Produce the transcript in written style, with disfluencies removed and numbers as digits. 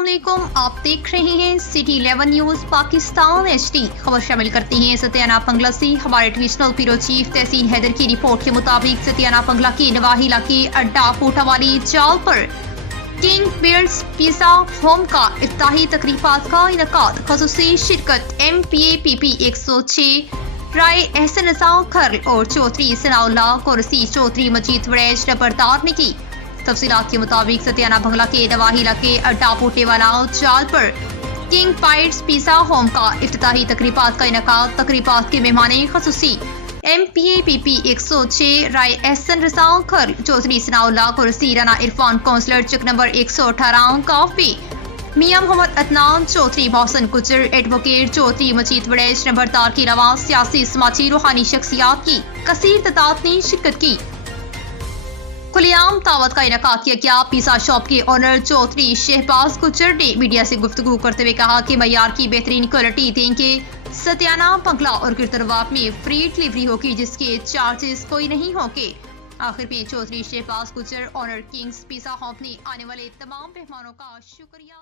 अस्सलाम वालेकुम, आप देख रहे हैं सिटी 11 न्यूज पाकिस्तान HD। खबर शामिल करते हैं सत्याना बंगला से। हमारे डिविजनल ब्यूरो चीफ तहसीन हैदर की रिपोर्ट के मुताबिक सत्याना बंगला के नवाही इलाके अड्डा कोटा वाली चाल पर किंग बियर्स पिज़्ज़ा होम का इफ्ताही तकरीबात का इनकाद। खसूसी शिरकत MPAPP 106 राय एहसन रज़ा खर्ल और चौधरी सनाउल्लाह कुरसी चौधरी मजीद वड़ैज नंबरदार ने की। तफसीलात के मुताबिक सत्याना बंगला के नवाही इलाके अड्डा पोटे वाला चाल पर किंग पाइट्स पिज़्ज़ा होम का इफ्तिताही तकरीबात का इनकाद। तकरीबात के मेहमान खसूसी MPAPP 106 राय एहसन रज़ा खर्ल चौधरी सनाउल्लाह कुरसी राना इरफान काउंसलर चक नंबर 118 काफी मियां मोहम्मद अदनान चौधरी मोहसन गुजर एडवोकेट चौधरी मजीद वड़ैज नंबरदार के अलावा सियासी समाजी रूहानी शख्सियात की कसीर तादाद ने शिरकत की। खुलेआम दावत का इनकाद किया गया। पिज़्ज़ा शॉप के ऑनर चौधरी शहबाज गुजर ने मीडिया से गुफ्तगू करते हुए कहा कि मयार की बेहतरीन क्वालिटी देंगे। सत्याना बंगला और गिरदरवाब में फ्री डिलीवरी होगी जिसके चार्जेस कोई नहीं होंगे। आखिर में चौधरी शहबाज गुजर ऑनर किंग्स पिज़्ज़ा हॉप ने आने वाले तमाम मेहमानों का शुक्रिया